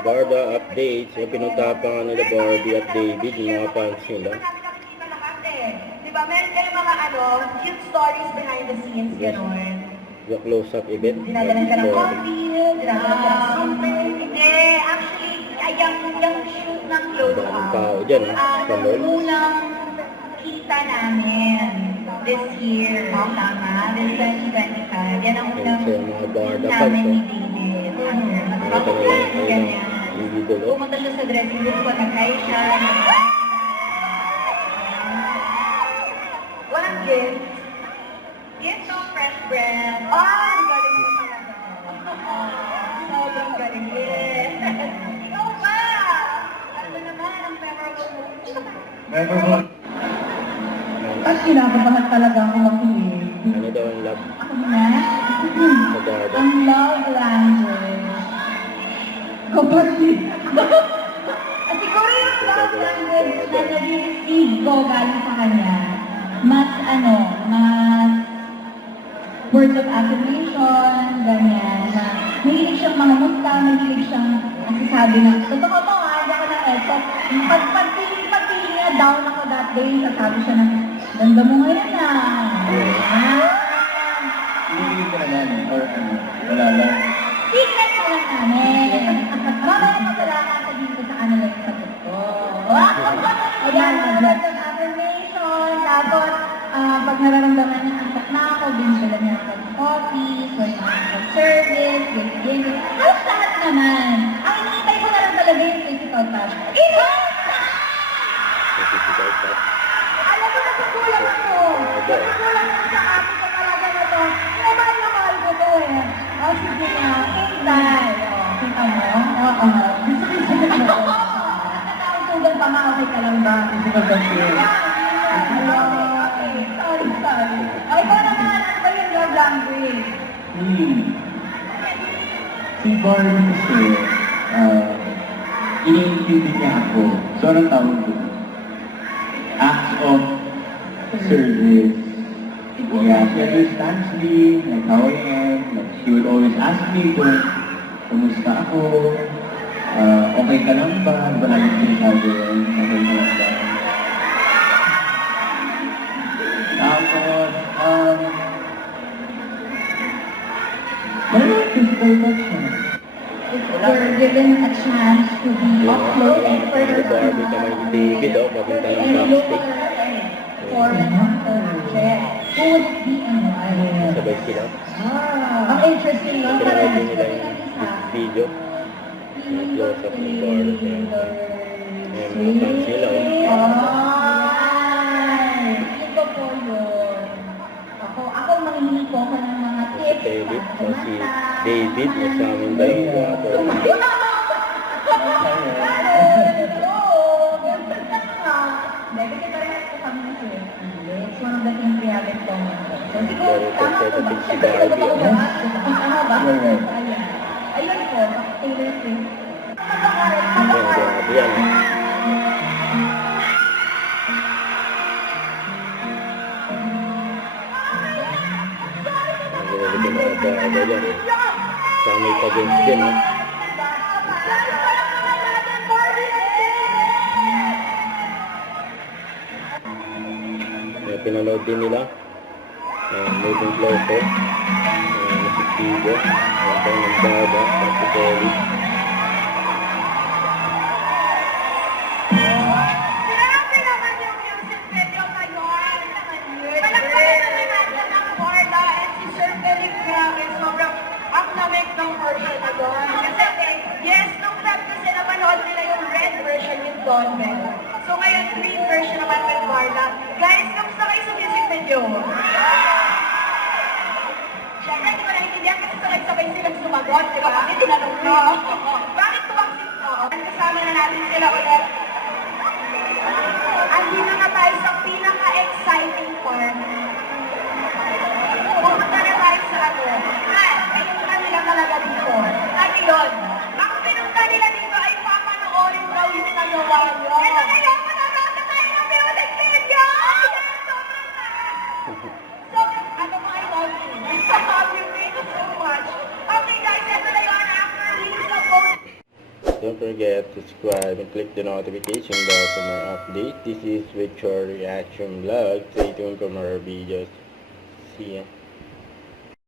Barda updates. So, pinunta pa nga nila Barbie at David, yung mga fans nila. Diba, meron kayong mga cute stories behind the scenes, gano'n. Yung close-up event. Dinadala ka ng coffee, dinadala ka ng something. Hindi, actually, yung shoot ng close-up. Ang tao dyan, sa mall. Unang kita namin this year, tama, this 2025. Yan ang unang Mga Barda namin fans. ni David. Nakita nila yung idol. Pumunta siya sa dressing room ko, nagkaya siya. Walang gift. Gift of fresh bread. Ang galing mo talaga. Sobrang galing. Yes. Ikaw ba? Ano naman ang memorable mo? Memorable. At kinakabahan talaga ako makinig. Ano daw ang love Ako na? sa Barda? Ang love language. Kapatid. At siguro yung love language na nag-receive ko galing sa kanya, mas words of affirmation, ganyan, na mahilig siyang mga musta, mahilig siyang nagsasabi na, totoo mo ha, hindi ako ng eto. Pagpili niya down ako that day, sasabi siya na, ganda mo ngayon na. Hindi ka naman, or wala lang. Secret mo lang namin. Mamaya magwala ka sabihin ko sa kanila yung sagot ko. Ayan, words of affirmation, tapos, pag nararamdaman niya antok na ako, binibila niya ako ng coffee, so yung mga service, ganyan. Halos lahat naman. Ang iniintay ko na lang talaga yung physical touch. Alam mo, nagkukulang ako. Nagkukulang ako sa akin ko talaga na to. Mahal na mahal ko to eh. O, sige na. Hintay. O, kita mo? Oo. Nakakasugan pa nga, okay ka lang ba? Physical touch yun. Okay. Sorry. O, ikaw naman. Ano ba yung love language? Si Barbie kasi, iniintindi niya ako. So, anong tawag ko? Acts of service. Yeah, she understands me, like how I am. Like, she would always ask me kung kumusta ako, okay ka lang ba? Di ba lagi sinasabi yun? Okay ka lang ba? Tapos, physical touch na. If we're given a chance to be up close and personal, Barbie kamay ni David, papunta ng and look backstage. for an object, who would it be and why? Sabay sila. Ang interesting no? Pinanood din nila yung video. Yung close-up ng Barda. Ayan, mga fans nila. Ay! Ito po yun. Ako manghihingi po ako ng mga Si tips. David, si David, masaming ba yung wapo? It's one of the things we have in common. So, siguro, tama po ba? Si Barbie, Tama ba? Right. Ayan. Ayun po, Taylor Swift. Ayan, grabe yan. Ang galing ng mga Barda yan. Sa may pa-games din, ha? Pinanood din nila. Moving closer. Music video. Ang ng Barda. Si Kelly. Grabe naman yung music video ngayon. Palagpalan naman natin ang Barda and si Sir Philip Grabe. Sobrang upnamig ng version na doon. Kasi, yes, nung time kasi napanood nila yung red version yung Don Bell. So ngayon, green version naman with Barda. Guys, kamusta kayo sa music video? Siyempre, hindi ko naintindihan kasi sabay-sabay silang sumagot, di ba? Bakit tinanong ko? Bakit tumaksik ko? Kasama na natin sila ulit. Andito na nga tayo sa pinaka-exciting part. Pumunta na tayo sa pinunta nila talaga dito. At yun, ang pinunta nila dito ay papanoorin daw yung nagawa nyo. Ito ngayon, manonood na tayo ng music video! So, ano mo, I love you. I love you so much. Okay guys, ito na yun. After release of both Don't forget to subscribe and click the notification bell for more update. This is Victor Reaction Vlog. Stay tuned for more videos. See ya.